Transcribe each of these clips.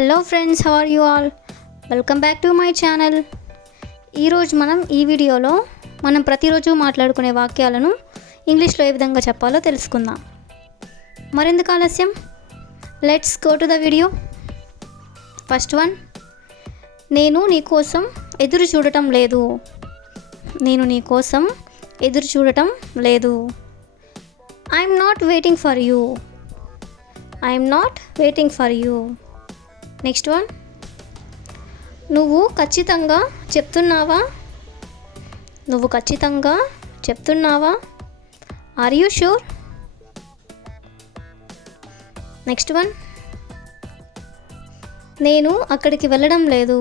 Hello friends, how are you all? Welcome back to my channel. ఈరోజు మనం ఈ వీడియోలో ప్రతిరోజు మాట్లాడుకునే వాక్యాలను ఇంగ్లీష్లో ఏ విధంగా చెప్పాలో తెలుసుకుందాం. మరెందుకు ఆలస్యం, let's go to the video. First one, నేను నీ కోసం ఎదురు చూడటం లేదు. నేను నీ కోసం ఎదురు చూడటం లేదు. I'm not waiting for you. I'm not waiting for you. Next one, నువ్వు ఖచ్చితంగా చెప్తున్నావా. నువ్వు ఖచ్చితంగా చెప్తున్నావా. Are you sure. Next one, నేను అక్కడికి వెళ్ళడం లేదు.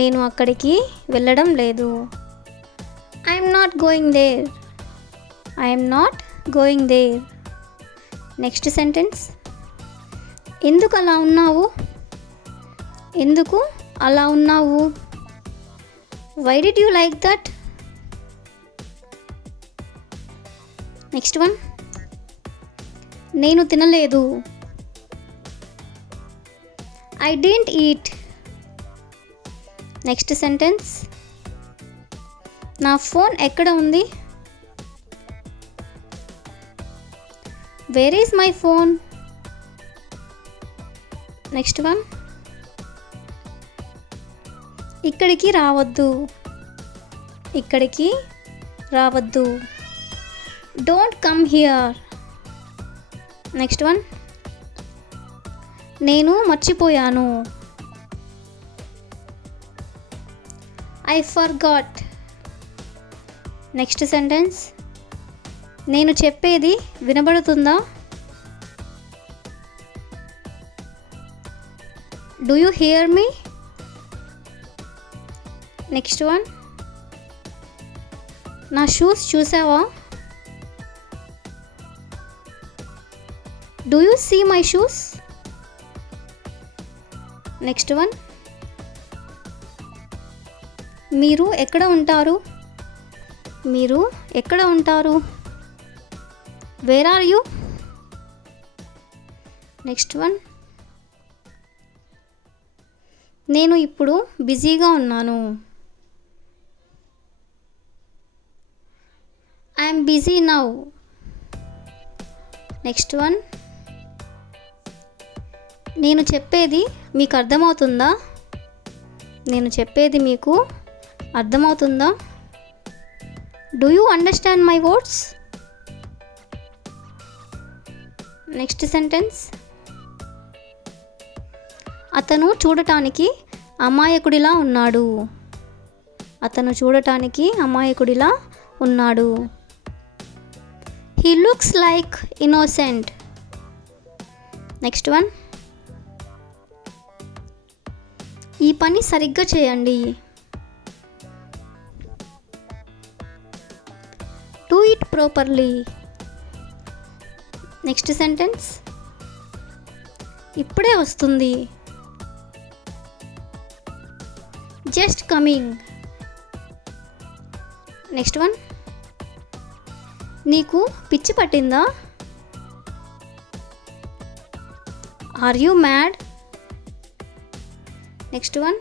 నేను అక్కడికి వెళ్ళడం లేదు. I'm not going there. I'm not going there. Next sentence, ఎందుకు అలా ఉన్నావు. ఎందుకు అలా ఉన్నావు. Why did you like that. Next one, నేను తినలేదు. I didn't eat. Next sentence, నా ఫోన్ ఎక్కడ ఉంది. Where is my phone. Next one, ఇక్కడికి రావద్దు. ఇక్కడికి రావద్దు. Don't come here. Next one, నేను మర్చిపోయాను. I forgot. నెక్స్ట్ సెంటెన్స్, నేను చెప్పేది వినబడుతుందా. Do you hear me. Next one, నా షూస్ చూసావా. Do you see my shoes. Next one, మీరు ఎక్కడ ఉంటారు. మీరు ఎక్కడ ఉంటారు. Where are you. Next one, నేను ఇప్పుడు బిజీగా ఉన్నాను. I'm busy now. Next one, నేను చెప్పేది మీకు అర్థమవుతుందా. నేను చెప్పేది మీకు అర్థమవుతుందా. Do you understand my words. Next sentence, అతను చూడటానికి అమాయకుడిలా ఉన్నాడు. అతను చూడటానికి అమాయకుడిలా ఉన్నాడు. He looks like innocent. Next one, ఈ పని సరిగ్గా చేయండి. Do it properly. Next sentence, ఇప్పుడే వస్తుంది. Just coming. నెక్స్ట్ వన్, నీకు పిచ్చి పట్టిందా. Are you mad. Next one,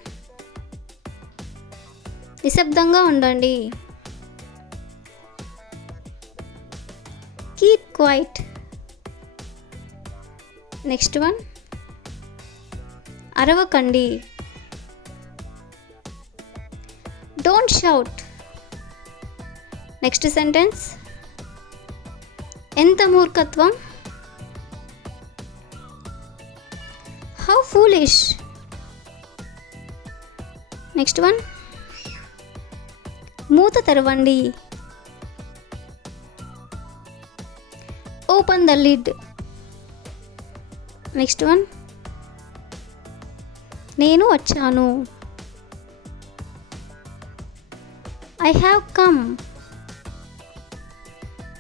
నిశ్శబ్దంగా ఉండండి. Keep quiet. నెక్స్ట్ వన్, అరవకండి. Don't shout. నెక్స్ట్ సెంటెన్స్, ఎంత మూర్ఖత్వం. How foolish. నెక్స్ట్ వన్, మూత తెరవండి. Open the lid. Next one, నేను వచ్చాను. I have come.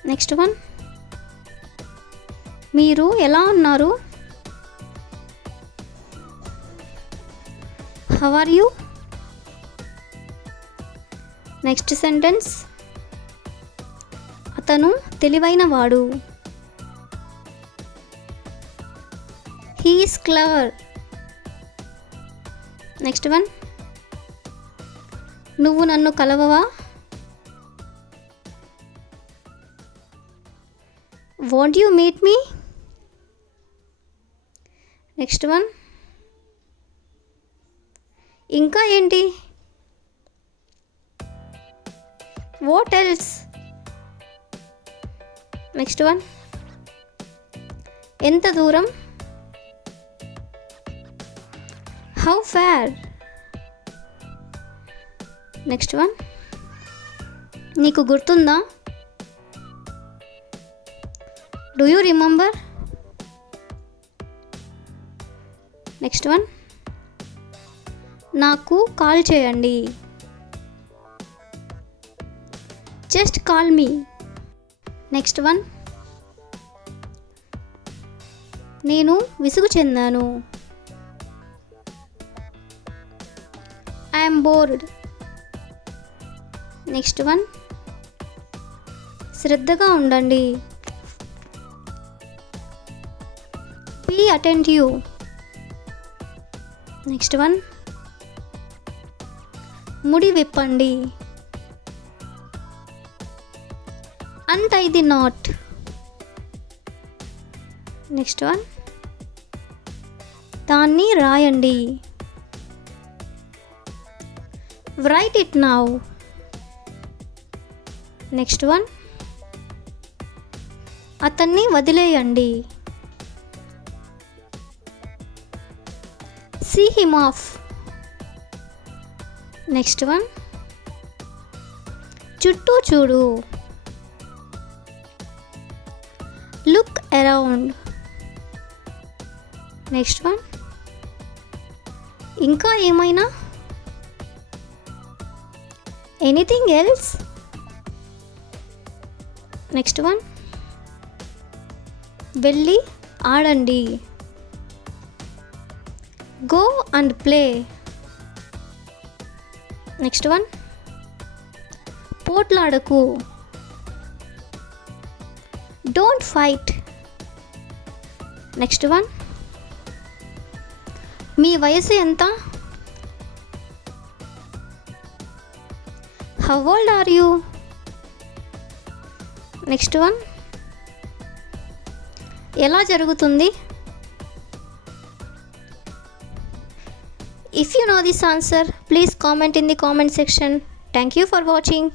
Next one, మీరు ఎలా ఉన్నారు. How are you. Next sentence, అతను తెలివైన వాడు. He is clever. Next one, నువ్వు నన్ను కలవవా? Want you meet me? Next one, ఇంకా ఏంటి? What else? నెక్స్ట్ వన్, ఎంత దూరం? How far? నెక్స్ట్ వన్, నీకు గుర్తుందా? Do you remember? Next one, నాకు కాల్ చేయండి. Just call me. Next one, నేను విసుగు చెందాను. I'm board. నెక్స్ట్ వన్, శ్రద్ధగా ఉండండి. Be attentive. నెక్స్ట్ వన్, ముడి విప్పండి. Untie the knot. Next one, దాన్ని రాయండి. Write it now. Next one, అతన్ని వదిలేయండి. See him off. Next one, చుట్టూ చూడు. Look around. నెక్స్ట్ వన్, ఇంకా ఏమైనా? Anything else? నెక్స్ట్ వన్, వెళ్ళి ఆడండి. Go and play. Next one, పోట్లాడకు. Don't fight. నెక్స్ట్ వన్, మీ వయసు ఎంత? How old are you? Next one, ఎలా జరుగుతుంది? If you know this answer, please comment in the comment section. Thank you for watching.